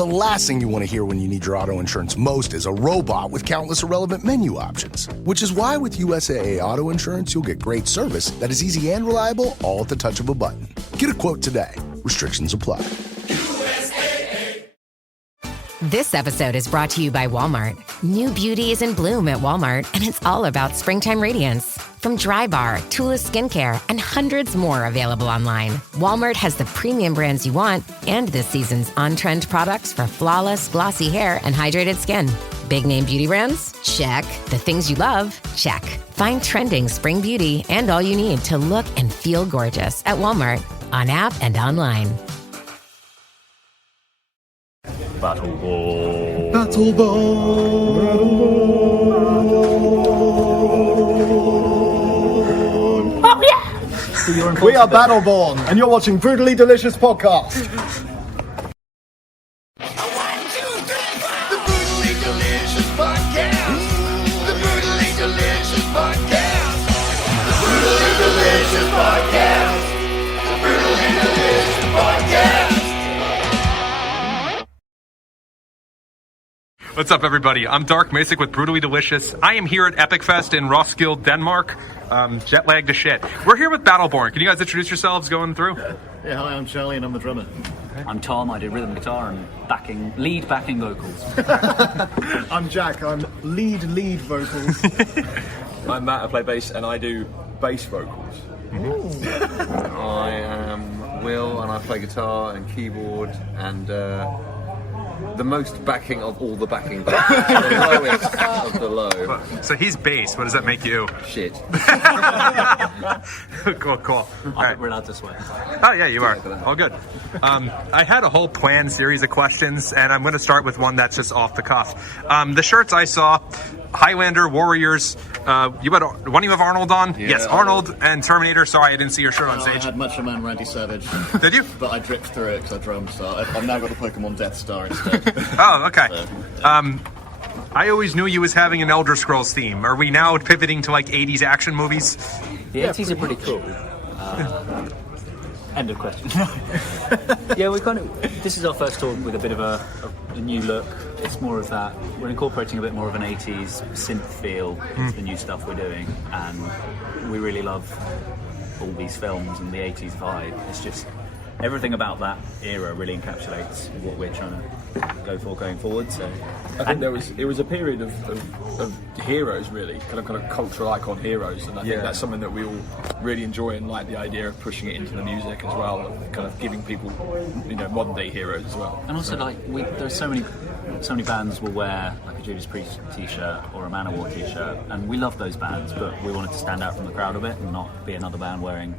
The last thing you want to hear when you need your auto insurance most is a robot with countless irrelevant menu options. Which is why with USAA Auto Insurance, you'll get great service that is easy and reliable, all at the touch of a button. Get a quote today. Restrictions apply. This episode is brought to you by Walmart. New beauty is in bloom at Walmart, and it's all about springtime radiance. From Drybar, Tula Skincare, and hundreds more available online, Walmart has the premium brands you want and this season's on-trend products for flawless, glossy hair and hydrated skin. Big name beauty brands? Check. The things you love? Check. Find trending spring beauty and all you need to look and feel gorgeous at Walmart, on app and online. Battle Ball. Battle Ball. Oh yeah! We are Battleborn, and you're watching Brutally Delicious Podcast. What's up, everybody? I'm Dark Macek with Brutally Delicious. I am here at Epic Fest in Roskilde, Denmark. Jet lagged to shit. We're here with Battleborn. Can you guys introduce yourselves going through? Yeah, hi, I'm Charlie, and I'm the drummer. I'm Tom. I do rhythm guitar and lead backing vocals. I'm Jack. I'm lead vocals. I'm Matt. I play bass, and I do bass vocals. I am Will, and I play guitar and keyboard and the most backing of all the backing vocals. The lowest of the low. So he's bass. What does that make you? Shit. Cool. I think we're allowed to swear. Oh, yeah, you are. All good. I had a whole planned series of questions, and I'm going to start with one that's just off the cuff. The shirts I saw, Highlander, Warriors, you had one of you have Arnold on? Yeah, yes, Arnold and Terminator. Sorry, I didn't see your shirt on I stage. had Macho Man Randy Savage. Did you? But I dripped through it because I drummed, so I've now got the Pokemon Death Star instead. Oh, okay. So. I always knew you was having an Elder Scrolls theme. Are we now pivoting to like 80s action movies? The 80s are pretty cool. End of question. Yeah, this is our first tour with a bit of a new look. It's more of that. We're incorporating a bit more of an 80s synth feel into the new stuff we're doing, and we really love all these films and the 80s vibe. It's just everything about that era really encapsulates what we're trying to go for going forward. So I think it was a period of heroes, really, kind of cultural icon heroes, and I think that's something that we all really enjoy and like the idea of pushing it into the music as well, and kind of giving people, modern day heroes as well. And also, there's so many bands will wear like a Judas Priest t-shirt or a Manowar t-shirt, and we love those bands, but we wanted to stand out from the crowd a bit and not be another band wearing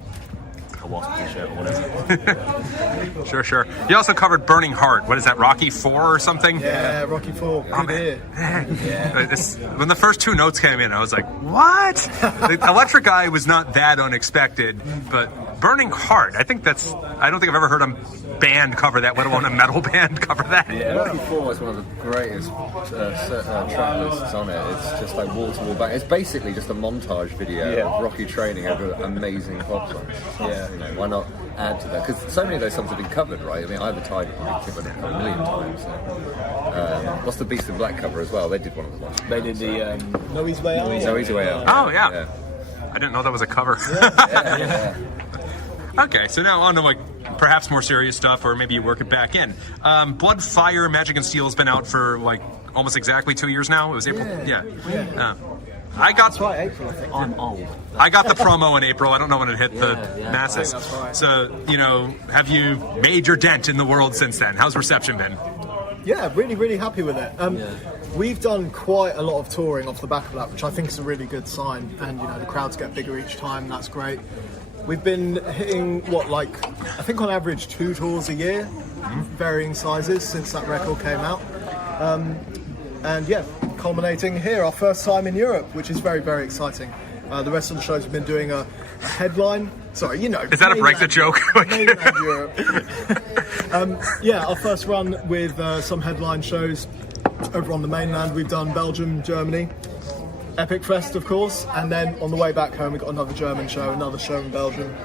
a Wasp t-shirt or whatever. Sure. You also covered Burning Heart. What is that, Rocky 4 or something? Yeah, Rocky 4. Oh, man. When the first two notes came in, I was like, what? The Electric Eye was not that unexpected, but Burning Heart, I don't think I've ever heard a band cover that, let alone a metal band cover that. Yeah, Rocky 4 is one of the greatest track lists on it. It's just like wall to wall back. It's basically just a montage video of Rocky training over amazing pop songs. Yeah. Why not add to that? Because so many of those songs have been covered, right? I mean, Eye of the Tiger probably covered a million times. So. What's the Beast in Black cover as well? They did one of the ones. They did the No Easy Way Out. No Easy Way Out. Oh, yeah. I didn't know that was a cover. Yeah. Okay, so now on to like perhaps more serious stuff, or maybe you work it back in. Blood, Fire, Magic and Steel has been out for like almost exactly 2 years now. It was April. Yeah. That's right, April, I think. I'm old. I got the promo in April. I don't know when it hit the masses. That's right. So, have you made your dent in the world since then? How's reception been? Yeah, really, really happy with it. We've done quite a lot of touring off the back of that, which I think is a really good sign. And, the crowds get bigger each time. That's great. We've been hitting, I think on average 2 tours a year, varying sizes since that record came out. Culminating here, our first time in Europe, which is very, very exciting. The rest of the shows have been doing a headline. Sorry, Is that a Brexit joke? Mainland Europe. Our first run with some headline shows over on the mainland. We've done Belgium, Germany. Epic Fest, of course, and then on the way back home we got another German show, another show in Belgium.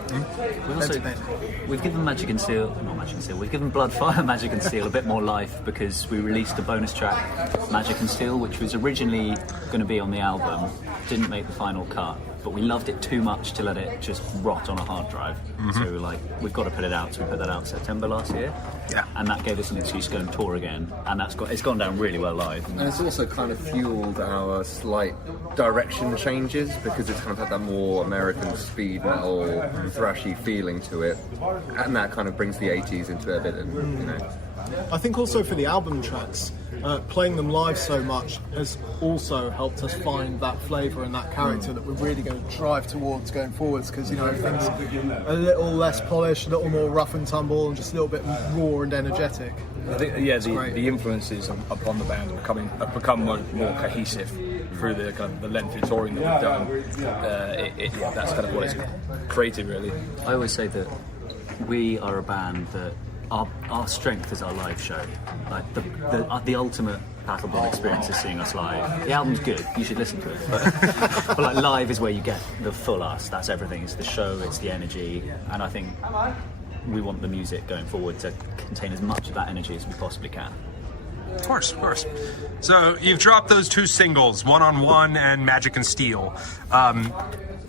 We've given Magic and Steel, not Magic and Steel, we've given Bloodfire Magic and Steel a bit more life because we released a bonus track, Magic and Steel, which was originally going to be on the album, didn't make the final cut, but we loved it too much to let it just rot on a hard drive. So we were like, we've got to put it out, so we put that out in September last year. Yeah. And that gave us an excuse to go and tour again, and it's gone down really well live. And it's also kind of fueled our slight direction changes because it's kind of had that more American speed metal, thrashy feeling to it, and that kind of brings the 80s into it a bit, and you know. I think also for the album tracks, playing them live so much has also helped us find that flavour and that character that we're really going to drive towards going forwards, because you know everything's a little less polished, a little more rough and tumble, and just a little bit raw and energetic. I think, the influences upon the band have become more cohesive through the kind of the lengthy touring that we've done. That's kind of what it's created, really. I always say that we are a band that our strength is our live show. Like the ultimate Battleborn experience is seeing us live. The album's good, you should listen to it. But like live is where you get the full us. That's everything. It's the show, it's the energy, and I think we want the music going forward to contain as much of that energy as we possibly can. Of course. So you've dropped those 2 singles, One on One and Magic and Steel.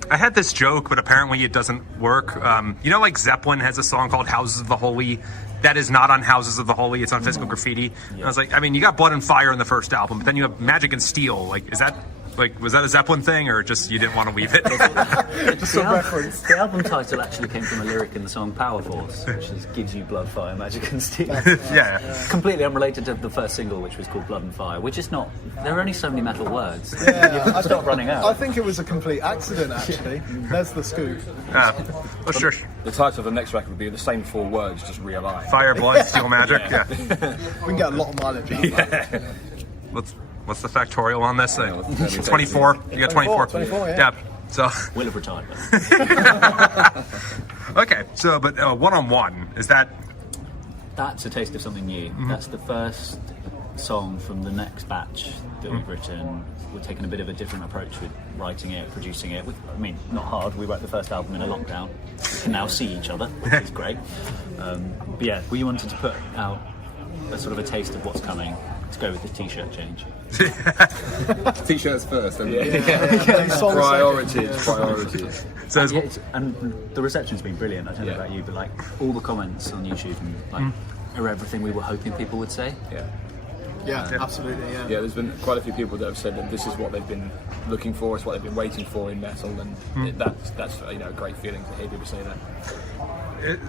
I had this joke, but apparently it doesn't work. You know, like Zeppelin has a song called Houses of the Holy. That is not on Houses of the Holy, it's on Physical Graffiti. And I was like, I mean, you got Blood and Fire in the first album, but then you have Magic and Steel. Like, is that... Like, was that a Zeppelin thing, or just you didn't want to leave it? The album title actually came from a lyric in the song Power Force, which gives you blood, fire, magic and steel. Yeah. Completely unrelated to the first single, which was called Blood and Fire, which is not... There are only so many metal words. Yeah, Stop running out. I think it was a complete accident, actually. There's the scoop. Well, sure. The title of the next record would be the same 4 words, just realigned. Fire, Blood, Steel, Magic. Yeah. We can get a lot of mileage out of that. What's the factorial on this? 24. You got 24. 24, yeah. So. Will have retired. Okay. So, but One on One, is that? That's a taste of something new. That's the first song from the next batch that we've written. We're taking a bit of a different approach with writing it, producing it. I mean, not hard. We wrote the first album in a lockdown. We can now see each other, which is great. But yeah, we wanted to put out a sort of a taste of what's coming. To go with the t-shirt change. T-shirts first. And Priorities. So and the reception's been brilliant. I don't know about you, but like all the comments on YouTube and like are everything we were hoping people would say. Yeah, absolutely. Yeah. There's been quite a few people that have said that this is what they've been looking for, it's what they've been waiting for in metal, and that's you know, a great feeling to hear people say that.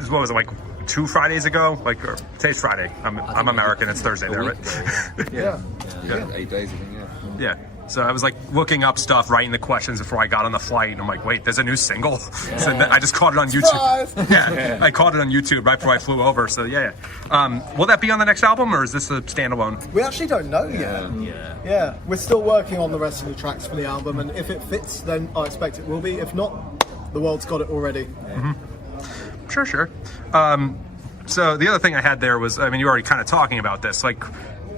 What was it, like 2 Fridays ago? Like, today's Friday. I'm American. It's Thursday there, right? Yeah. 8 days ago, Yeah. So I was like looking up stuff, writing the questions before I got on the flight, and I'm like, wait, there's a new single? So I just caught it on YouTube. I caught it on YouTube right before I flew over. So will that be on the next album, or is this a standalone? We actually don't know yet. Yeah. We're still working on the rest of the tracks for the album, and if it fits, then I expect it will be. If not, the world's got it already. Sure. So the other thing I had there was, I mean, you were already kind of talking about this. Like,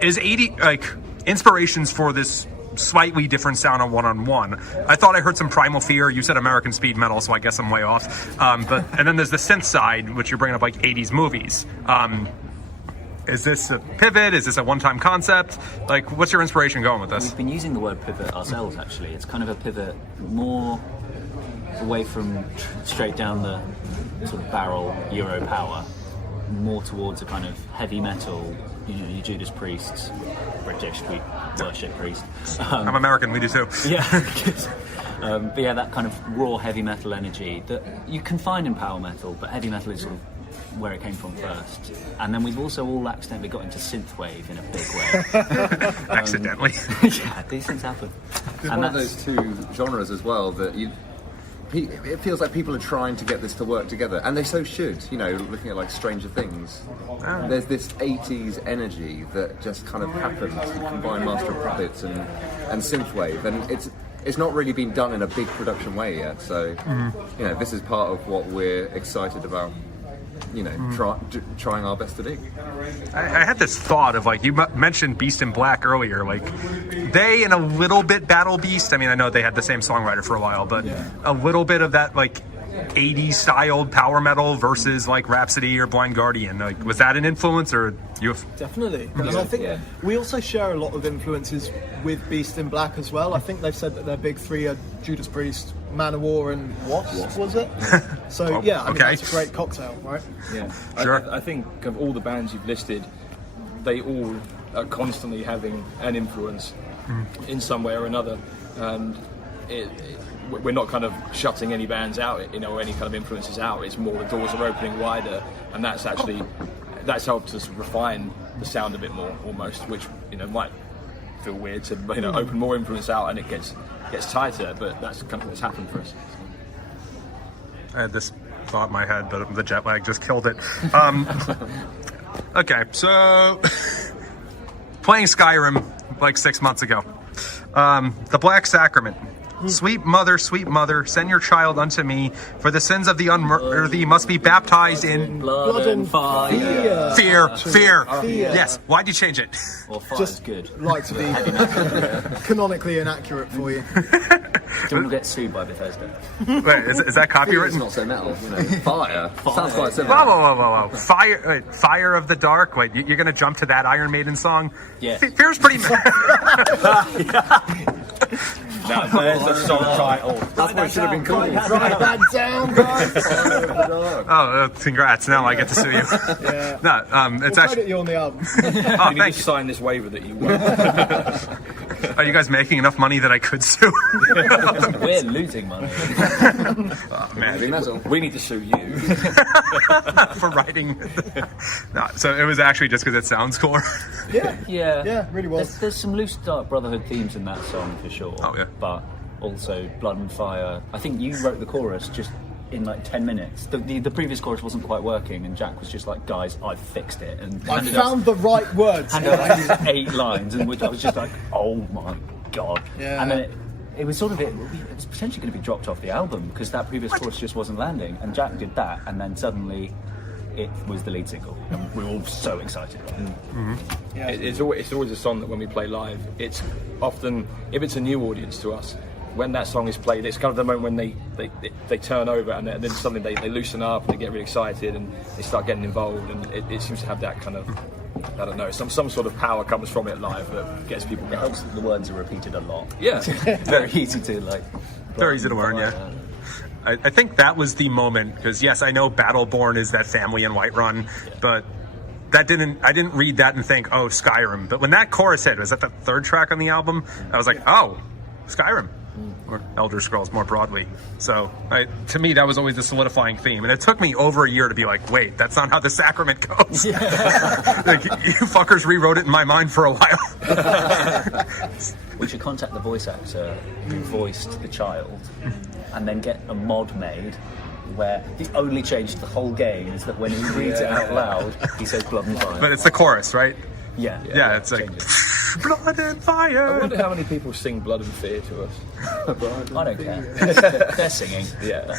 is 80 like inspirations for this slightly different sound on One? I thought I heard some Primal Fear. You said American speed metal, so I guess I'm way off. And then there's the synth side, which you're bringing up like 80s movies. Is this a pivot? Is this a one-time concept? Like, what's your inspiration going with this? We've been using the word pivot ourselves, actually. It's kind of a pivot more away from straight down the sort of barrel Euro power, more towards a kind of heavy metal, you know, your Judas Priests, British, we worship Priest. I'm American, we do too. But yeah, that kind of raw heavy metal energy that you can find in power metal, but heavy metal is sort of where it came from first. And then we've also all accidentally got into synthwave in a big way. Accidentally. Yeah, these things happen. It's one of those 2 genres as well that it feels like people are trying to get this to work together, and they so should. You know, looking at like Stranger Things, there's this 80s energy that just kind of happens. You combine Master of Puppets and synthwave, and it's not really been done in a big production way yet. So, you know, this is part of what we're excited about. trying our best to do. I had this thought of like, you mentioned Beast in Black earlier, like they and a little bit Battle Beast. I mean, I know they had the same songwriter for a while, but a little bit of that like 80s styled power metal versus like Rhapsody or Blind Guardian. Like, was that an influence, or you? Definitely, and I think we also share a lot of influences with Beast in Black as well. I think they've said that their big three are Judas Priest, Manowar, and Wasp, was it? So I mean, that's a great cocktail, right? Yeah, sure. I think of all the bands you've listed, they all are constantly having an influence in some way or another, and we're not kind of shutting any bands out, or any kind of influences out. It's more the doors are opening wider, and that's helped us refine the sound a bit more, almost, which might feel weird to open more influence out and it gets tighter, but that's kind of what's happened for us. I had this thought in my head, but the jet lag just killed it. Okay, so playing Skyrim like 6 months ago. The Black Sacrament. Sweet mother, send your child unto me. For the sins of the unworthy must be baptized in blood and fire. Fear. Yes. Why'd you change it? Well, Just good. like to be canonically inaccurate for you. Don't want to get sued by Bethesda. Wait, is that copyrighted? It's not so metal. Fire. Sounds quite similar. Whoa. Fire of the Dark. Wait, you're going to jump to that Iron Maiden song? Yeah. Fear's pretty... There's the song title. That's what it should have been called. Write that down, guys. Congrats. Now I get to sue you. It's We'll actually... you on the album. You need to sign this waiver that you won. Are you guys making enough money that I could sue? We're losing money. Oh, man. We need to sue you. For writing. No, so it was actually just because it sounds cooler. Yeah, really was. There's some loose Dark Brotherhood themes in that song for sure. Oh, yeah. But also Blood and Fire. I think you wrote the chorus just in like 10 minutes. The previous chorus wasn't quite working, and Jack was just like, "Guys, I've fixed it." And I found the right words. And these 8 lines, and which I was just like, "Oh my god!" Yeah. And then it was sort of it was potentially going to be dropped off the album because that previous chorus just wasn't landing, and Jack did that, and then suddenly it was the lead single, and we were all so excited. Yeah. It's always a song that when we play live, it's often, if it's a new audience to us, when that song is played, it's kind of the moment when they turn over and then suddenly they loosen up and they get really excited and they start getting involved, and it seems to have that kind of, I don't know, some sort of power comes from it live that gets people It going. helps that the words are repeated a lot. Yeah. Very easy to like. Very easy to learn, yeah. I think that was the moment, because yes, I know Battleborn is that family in Whiterun, but I didn't read that and think, oh, Skyrim. But when that chorus hit, was that the third track on the album? I was like, oh, Skyrim. Or Elder Scrolls more broadly. So to me, that was always the solidifying theme. And it took me over a year to be like, wait, that's not how the sacrament goes. Like, you fuckers rewrote it in my mind for a while. We should contact the voice actor who voiced the child and then get a mod made where the only change to the whole game is that when he reads it out loud, he says blood and fire. But it's the chorus, right? Yeah, it's like blood and I fire. wonder how many people sing Blood and Fear to us. I don't care. They're singing. Yeah.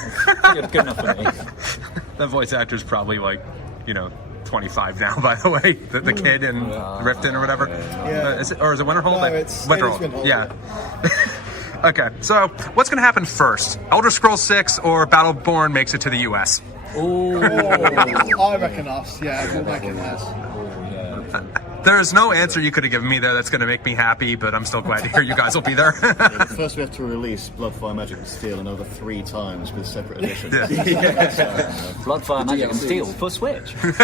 Good enough for me. That voice actor's probably like, 25 now, by the way. The kid in Riften or whatever. Yeah. Is it Winterhold? No, it's Winterhold. Winterhold. Yeah. Okay, so what's going to happen first? Elder Scrolls 6 or Battleborn makes it to the US? I reckon us. Yeah, we'll make it us. There's no answer you could have given me there that's going to make me happy, but I'm still glad to hear you guys will be there. First, we have to release Blood, Fire, Magic, and Steel another 3 times with separate editions. Blood, Fire, Magic, and Steel for Switch. Are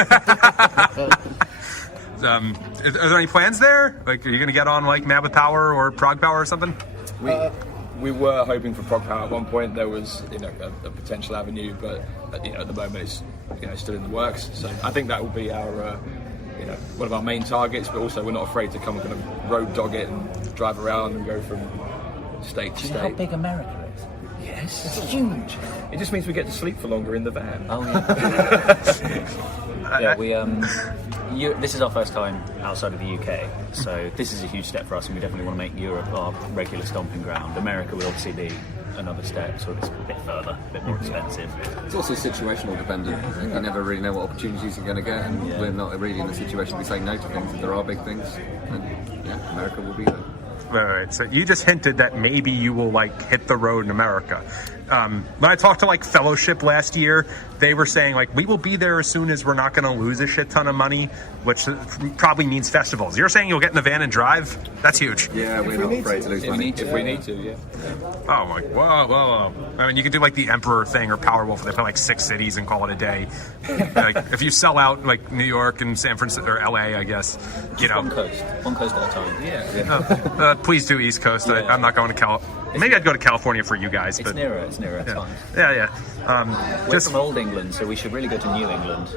there any plans there? Like, are you going to get on like Mad with Power or Prog Power or something? We were hoping for Prog Power at one point. There was, a potential avenue, but at the moment it's, still in the works. So I think that will be our, one of our main targets. But also, we're not afraid to come and kind of road dog it and drive around and go from state to Do you know how state. big America is? Yes, It's huge. it just means we get to sleep for longer in the van. Oh yeah. Yeah, this is our first time outside of the UK, so this is a huge step for us, and we definitely want to make Europe our regular stomping ground. America would obviously be another step, so it's a bit further, a bit more expensive. It's also situational dependent. You never really know what opportunities you're going to get, and we're not really in a situation to be saying no to things. If there are big things, then yeah, America will be there. Right. So you just hinted that maybe you will like hit the road in America. When I talked to like Fellowship last year, they were saying like we will be there as soon as we're not going to lose a shit ton of money, which probably means festivals. You're saying you'll get in the van and drive? That's huge. Yeah, we're not afraid to lose money. If we need to, yeah. Oh my, whoa. I mean, you could do like the Emperor thing or Powerwolf. They play like 6 cities and call it a day. Like if you sell out like New York and San Francisco or LA, I guess, you know. One coast at a time. Yeah. Please do East Coast. Yeah. I'm not going to Maybe I'd go to California for you guys. It's but nearer. It's nearer. It's fine. Yeah. We're from Old England, so we should really go to New England.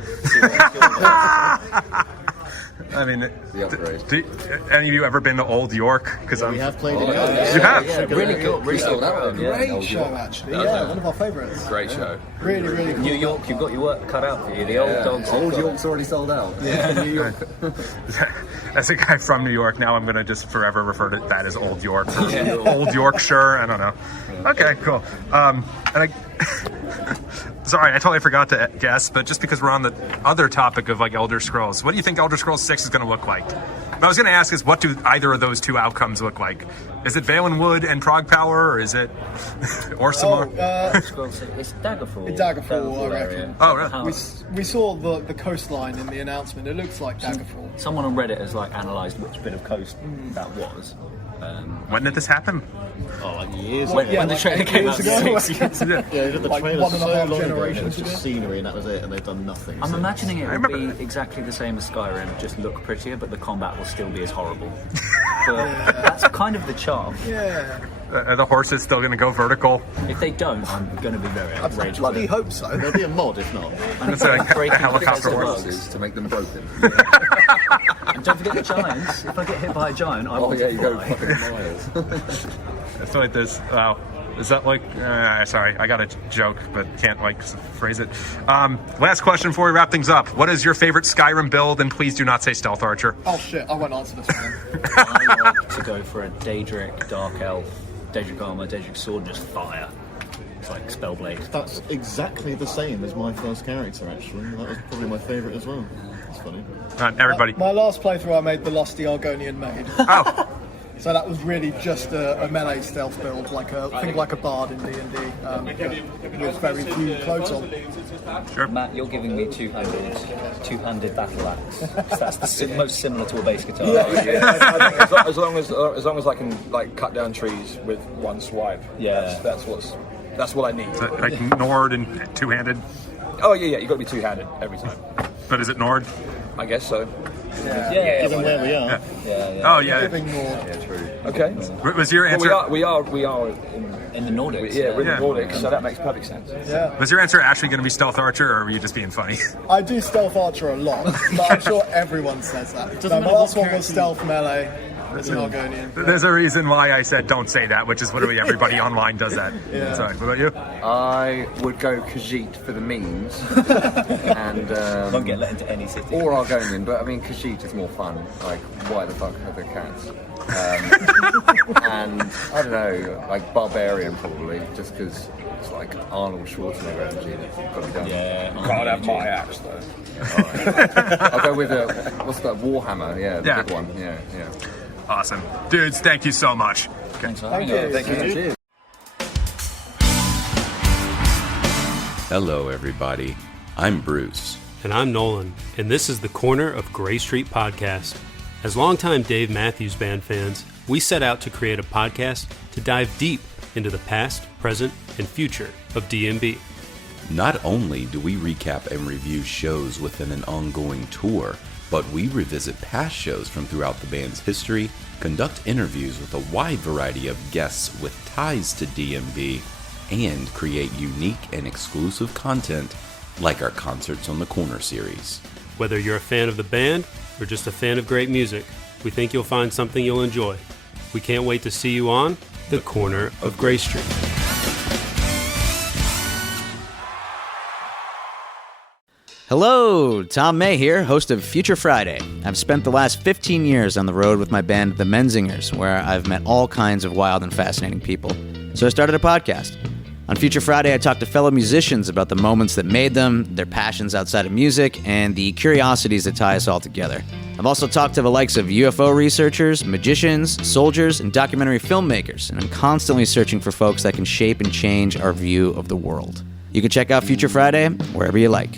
I mean, The upgrade. any of you ever been to Old York? Because We have played it. You have? Yeah, really good. Really sold out. good. Yeah. Great show, actually. Yeah, one of our favourites. Great show. Really, really cool. New York, you've got your work cut out for you. The old dogs. have Old got- York's already sold out. Yeah, New York. As a guy from New York, now I'm going to just forever refer to that as Old York. Old Yorkshire, I don't know. Okay, cool. Sorry, I totally forgot to guess, but just because we're on the other topic of like Elder Scrolls, what do you think Elder Scrolls 6 is going to look like? What I was going to ask is, what do either of those two outcomes look like? Is it Vale and Wood and Prague Power, or is it Orsimer? It's Daggerfall. It's Daggerfall, I reckon. area. Oh, really? We saw the coastline in the announcement. It looks like Daggerfall. Someone on Reddit has like analysed which bit of coast that was. When did this happen? Oh, like years When, ago. when the trailer came out, ago. 6 years ago. Yeah, they did the Like trailer 1.5 so long ago, and it generations was just ago. scenery, and that was it, and they've done nothing. I'm since. imagining it would remember be exactly the same as Skyrim, just look prettier, but the combat will still be as horrible. But that's kind of the charm. Yeah. Are the horses still going to go vertical? If they don't, I'm going to be very I outraged. bloody hope so. There'll be a mod if not. It's like a Breaking helicopter the horse. bugs. To make them broken. And don't forget the giants. If I get hit by a giant, I Oh want yeah, to you go fly. fucking miles. I feel like this. Wow. Is that like? Sorry, I got a joke, but can't like phrase it. Last question before we wrap things up. What is your favorite Skyrim build? And please do not say Stealth Archer. Oh shit, I won't answer this one. I like to go for a Daedric Dark Elf, Daedric armor, Daedric sword, just fire. It's like Spellblade. That's exactly the same as my first character, actually. That was probably my favourite as well. It's funny. Everybody. My last playthrough, I made the Lusty Argonian Maid. Oh, So that was really just a melee stealth build, think like a bard in D&D, with very few clothes on. sure. Matt, you're giving me two-handed battle axe. That's the most similar to a bass guitar. I think as long as I can like cut down trees with one swipe. Yeah. That's what I need. Like Nord and two-handed. Oh yeah, you got to be two-handed every time. But is it Nord? I guess so. Yeah. Given where we are, Oh yeah. Giving more. Okay. Was your answer? Well, we are In the Nordics. we're in Yeah. the Nordics, so that makes perfect sense. Yeah. Was your answer actually going to be Stealth Archer, or were you just being funny? I do stealth archer a lot, but I'm sure everyone says that. No, my matter last what one was character stealth melee. It's an Argonian. There's a reason why I said don't say that, which is literally everybody online does that. Yeah. Sorry. What about you? I would go Khajiit for the memes, and Don't get let into any city. or Argonian, but I mean Khajiit is more fun. Like, why the fuck are there cats? And I don't know, like Barbarian probably, just because it's like Arnold Schwarzenegger energy that's got to be done. Yeah. Can't have my axe though. I'll go with what's that, Warhammer? Yeah, the Yeah. big one. Yeah. Awesome, dudes. Thank you so much. Thanks for having me. Thank you. Cheers. Hello, everybody. I'm Bruce. And I'm Nolan, and this is the Corner of Gray Street podcast. As longtime Dave Matthews Band fans, we set out to create a podcast to dive deep into the past, present, and future of DMB. Not only do we recap and review shows within an ongoing tour, but we revisit past shows from throughout the band's history, conduct interviews with a wide variety of guests with ties to DMB, and create unique and exclusive content like our Concerts on the Corner series. Whether you're a fan of the band or just a fan of great music, we think you'll find something you'll enjoy. We can't wait to see you on the Corner of Gray Street. Hello, Tom May here, host of Future Friday. I've spent the last 15 years on the road with my band, The Menzingers, where I've met all kinds of wild and fascinating people. So I started a podcast. On Future Friday, I talked to fellow musicians about the moments that made them, their passions outside of music, and the curiosities that tie us all together. I've also talked to the likes of UFO researchers, magicians, soldiers, and documentary filmmakers, and I'm constantly searching for folks that can shape and change our view of the world. You can check out Future Friday wherever you like.